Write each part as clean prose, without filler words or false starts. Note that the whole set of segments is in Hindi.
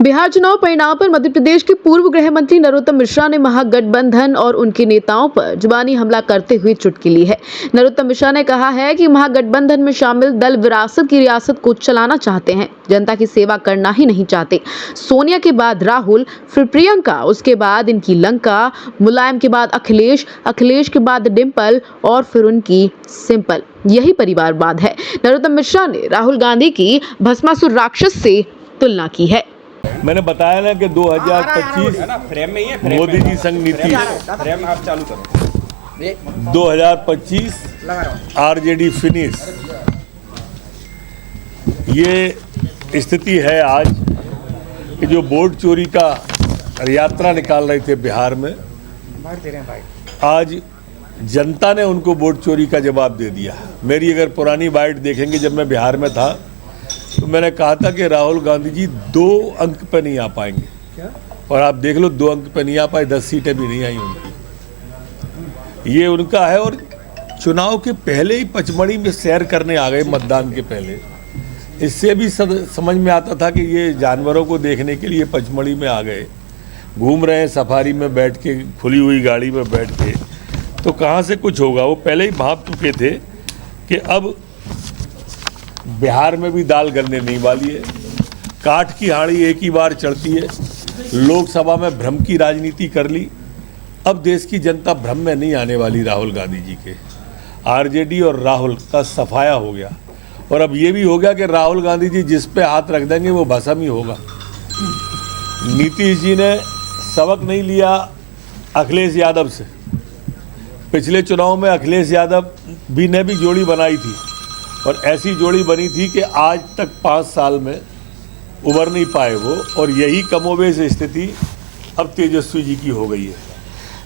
बिहार चुनाव परिणाम पर मध्य प्रदेश के पूर्व गृह मंत्री नरोत्तम मिश्रा ने महागठबंधन और उनके नेताओं पर जुबानी हमला करते हुए चुटकी ली है। नरोत्तम मिश्रा ने कहा है कि महागठबंधन में शामिल दल विरासत की रियासत को चलाना चाहते हैं, जनता की सेवा करना ही नहीं चाहते। सोनिया के बाद राहुल, फिर प्रियंका, उसके बाद इनकी लंका, मुलायम के बाद अखिलेश, अखिलेश के बाद डिम्पल और फिर उनकी सिंपल। यही परिवारवाद है। नरोत्तम मिश्रा ने राहुल गांधी की भस्मासुर राक्षस से तुलना की है। मैंने बताया ना कि 2025 मोदी जी संग नीति, 2025 आरजेडी फिनिश, ये स्थिति है आज कि जो वोट चोरी का यात्रा निकाल रहे थे बिहार में, आज जनता ने उनको वोट चोरी का जवाब दे दिया। मेरी अगर पुरानी बाइट देखेंगे, जब मैं बिहार में था तो मैंने कहा था कि राहुल गांधी जी 2 अंक पे नहीं आ पाएंगे। क्या? और आप देख लो 2 अंक पे नहीं आ पाए, 10 सीटें भी नहीं आई उनकी। ये उनका है। और चुनाव के पहले ही पचमढ़ी में सैर करने आ गए, मतदान के पहले। इससे भी समझ में आता था कि ये जानवरों को देखने के लिए पचमढ़ी में आ गए, घूम रहे हैं सफारी में बैठ के, खुली हुई गाड़ी में बैठ के। तो कहाँ से कुछ होगा, वो पहले ही भाप चुके थे कि अब बिहार में भी दाल गलने नहीं वाली है। काठ की हाड़ी एक ही बार चढ़ती है। लोकसभा में भ्रम की राजनीति कर ली, अब देश की जनता भ्रम में नहीं आने वाली। राहुल गांधी जी के आरजेडी और राहुल का सफाया हो गया। और अब ये भी हो गया कि राहुल गांधी जी जिस पे हाथ रख देंगे वो भस्म ही होगा। नीतीश जी ने सबक नहीं लिया अखिलेश यादव से। पिछले चुनाव में अखिलेश यादव ने भी जोड़ी बनाई थी, और ऐसी जोड़ी बनी थी कि आज तक 5 साल में उभर नहीं पाए वो। और यही कमोबेश स्थिति अब तेजस्वी जी की हो गई है।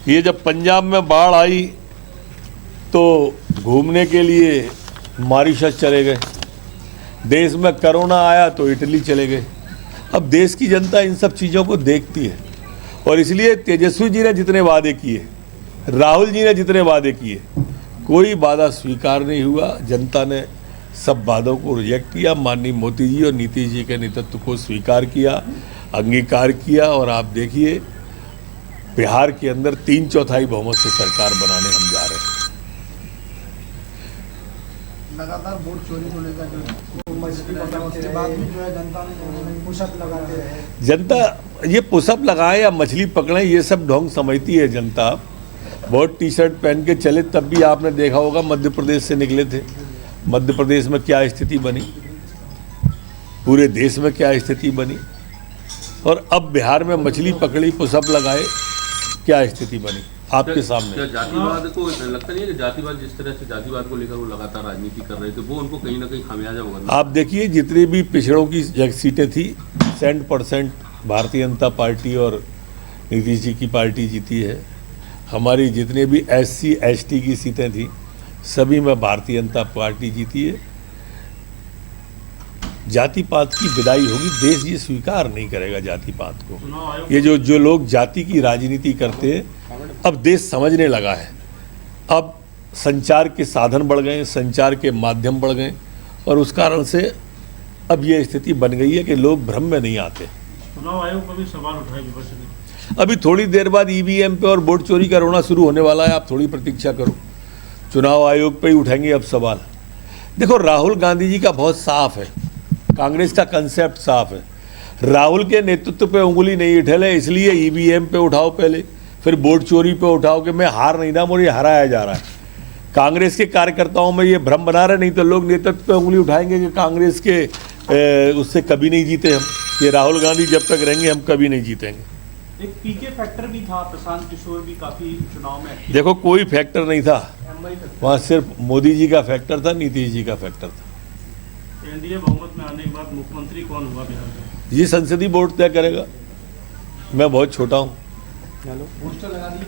ये जब पंजाब में बाढ़ आई तो घूमने के लिए मॉरिशस चले गए, देश में कोरोना आया तो इटली चले गए। अब देश की जनता इन सब चीज़ों को देखती है, और इसलिए तेजस्वी जी ने जितने वादे किए, राहुल जी ने जितने वादे किए, कोई वादा स्वीकार नहीं हुआ। जनता ने सब वादों को रिजेक्ट किया। माननीय मोदी जी और नीतीश जी के नेतृत्व को स्वीकार किया, अंगीकार किया। और आप देखिए बिहार के अंदर 3/4 बहुमत से सरकार बनाने हम जा रहे हैं। लगातार वोट चोरी को लेकर उसके बाद भी जो है जनता ने पुशअप लगाते हैं। जनता ये पुशअप लगाए या मछली पकड़े, ये सब ढोंग समझती है जनता। बहुत टी-शर्ट पहन के चले, तब भी आपने देखा होगा मध्य प्रदेश से निकले थे। मध्य प्रदेश में क्या स्थिति बनी, पूरे देश में क्या स्थिति बनी, और अब बिहार में मछली पकड़ी, पुशअप लगाए, क्या स्थिति बनी आपके सामने। क्या जातिवाद को लगता नहीं है कि जातिवाद, जिस तरह से जातिवाद को लेकर वो लगातार राजनीति कर रहे थे, वो उनको कहीं ना कहीं खामियाजा होगा? आप देखिए जितनी भी पिछड़ों की सीटें थी, 100% भारतीय जनता पार्टी और नीतीश जी की पार्टी जीती है। हमारी जितने भी SC ST की सीटें थी, सभी में भारतीय जनता पार्टी जीती है। जाति पात की विदाई होगी। देश ये स्वीकार नहीं करेगा जाति पात को। ये जो लोग जाति की राजनीति करते हैं, अब देश समझने लगा है। अब संचार के साधन बढ़ गए, संचार के माध्यम बढ़ गए, और उस कारण से अब ये स्थिति बन गई है कि लोग भ्रम में नहीं आते। चुनाव आयोग पर भी सवाल उठाए विपक्ष ने। अभी थोड़ी देर बाद EVM पे और वोट चोरी का रोना शुरू होने वाला है। आप थोड़ी प्रतीक्षा करो, चुनाव आयोग पे ही उठाएंगे अब सवाल। देखो, राहुल गांधी जी का बहुत साफ है, कांग्रेस का कंसेप्ट साफ है। राहुल के नेतृत्व पे उंगली नहीं उठेले, इसलिए EVM पे उठाओ पहले, फिर वोट चोरी पे उठाओ कि मैं हार नहीं रहा, मुझे हराया जा रहा है। कांग्रेस के कार्यकर्ताओं में ये भ्रम बना रहे, नहीं तो लोग नेतृत्व पे उंगली उठाएंगे कि कांग्रेस के उससे कभी नहीं जीते हम, ये राहुल गांधी जब तक रहेंगे हम कभी नहीं जीतेंगे। एक पीके फैक्टर भी था, प्रशांत किशोर भी काफी चुनाव में। देखो, कोई फैक्टर नहीं था वहाँ, सिर्फ मोदी जी का फैक्टर था, नीतीश जी का फैक्टर था। एनडीए बहुमत में आने के बाद मुख्यमंत्री कौन हुआ बिहार में, ये संसदीय बोर्ड तय करेगा। मैं बहुत छोटा हूँ। पोस्टर लगा दी